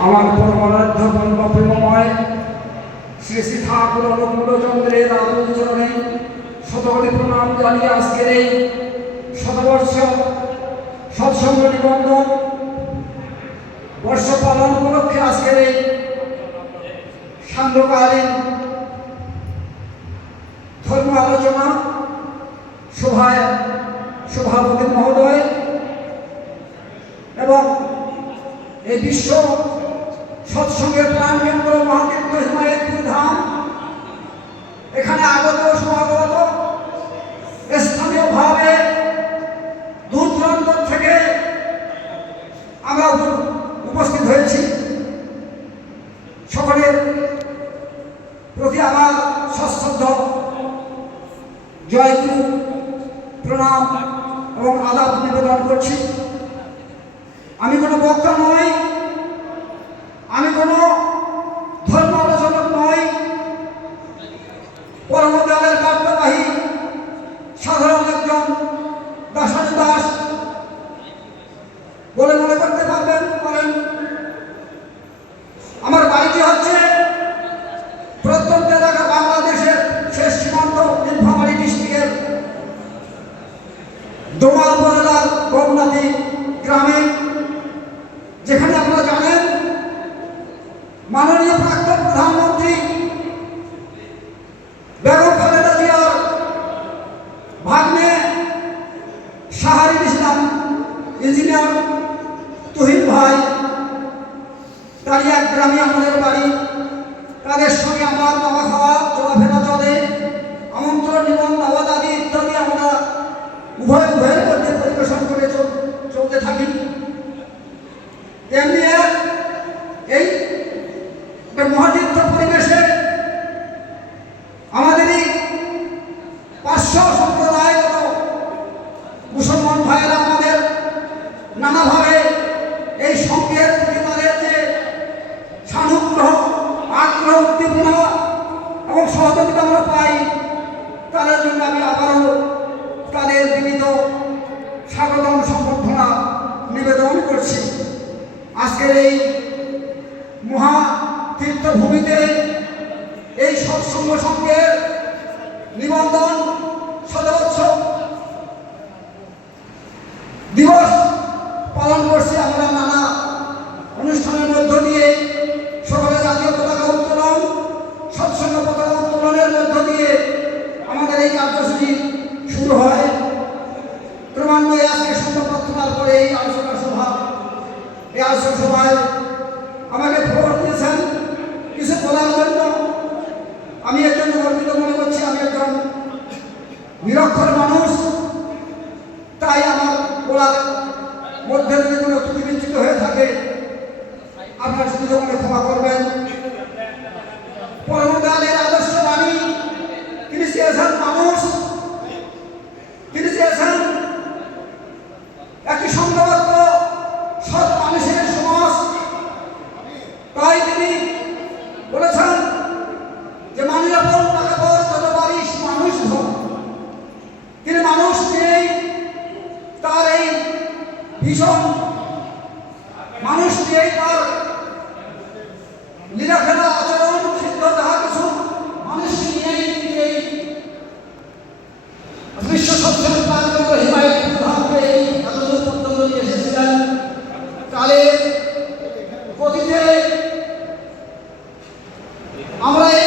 আমার পরমারাধ্য প্রেমময় শ্রী শ্রী ঠাকুর অনুকূলচন্দ্রের আতুল শতকোটি প্রণাম জানিয়ে আজকের এই শতবর্ষ সৎসঙ্গ নিবন্ধন বর্ষ পালন উপলক্ষে আজকের এই সান্ধ্যকালীন ধর্ম আলোচনা সভায় সভাপতি মহোদয় এবং এই বিশ্ব সৎসঙ্গের প্রাণ কেন্দ্র হিমায়তপুর ধাম এখানে আগত সমাগত স্থানীয়ভাবে দূর দূরান্ত থেকে আমরা উপস্থিত হয়েছি। সকলের প্রতি আমার সশ্রদ্ধ। জয়গুরু প্রণাম এবং আদাব নিবেদন করছি। আমি কোনো বক্তা নই। শাহারিন ইসলাম ইঞ্জিনিয়ার তুহিন ভাই, তারই এক গ্রামে আমাদের বাড়ি। তাদের সঙ্গে আমার মামা খাওয়া চলাফেরা চলে। আমন্ত্রণ নিবন্ধ আবাদ আদি ইত্যাদি আমরা উভয়, উভয়ের মধ্যে পরিবেশন করে চল- চলতে থাকি। এক এই মহাতীর্থ পরিবেশে আমাদেরই পার্শ্ব সম্প্রদায়গত মুসলমান ভাইয়েরা আমাদের নানাভাবে এই সঙ্গের প্রতি তাদের যে সানুগ্রহ আগ্রহ উদ্দীপনা এবং সহযোগিতা আমরা পাই তাদের জন্য আমি আবারও তাদের বিবিধ স্বাগতম সম্বর্ধনা নিবেদন করছি আজকের এই মহা তীর্থভূমিতে এই সৎসঙ্গ সঙ্গের নিবন্ধন শতবৎসর দিবস পালন করছি আমরা নানা অনুষ্ঠানের মধ্য দিয়ে। সকালে জাতীয় পতাকা উত্তোলন, সৎসঙ্গ পতাকা উত্তোলনের মধ্য দিয়ে আমাদের এই কার্যসূচি শুরু হয়। ক্রমান্বয়ে আজকে সন্ধ্যা প্রার্থনার পরে এই আলোচনা সভা, এই আলোচনা সভায় আমাকে খবর দিয়েছেন কিছু বলার জন্য আমি এর জন্য গর্বিত মনে করছি, আমি একজন নিরক্ষর মানুষ। তাই আমার পড়ার মধ্যে যদি কোনো ত্রুটিবিচ্ছিত হয়ে থাকে, আপনার মনে ক্ষমা করবেন। পরমদালের লীলাখেলা আচরণ সিদ্ধ যাহা কিছু মানুষ নিয়েই এই বিশ্ব সবচেয়ে প্রাণবন্ত হিমায়ত ধামকে এই এতদূর পর্যন্ত নিয়ে এসেছিলেন। কালের গতিতে আমরা এই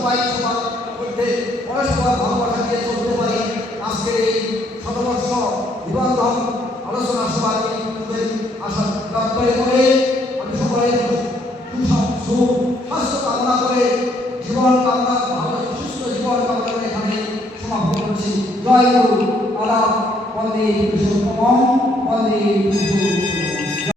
সবাই সবার মধ্যে পরস্পর ভালোবাসা দিয়ে চলতে পারি। আজকের এই শতবর্ষ নিবন্ধন আলোচনা সভায় আমাদের আশা দপ্তরে করে আমি সকলের সুখ কামনা করে জীবন কামনা ভালো সুস্থ জীবন কামনা করে এখানে সমাপ্ত করছি। জয় গুরু আলাপ বন্দে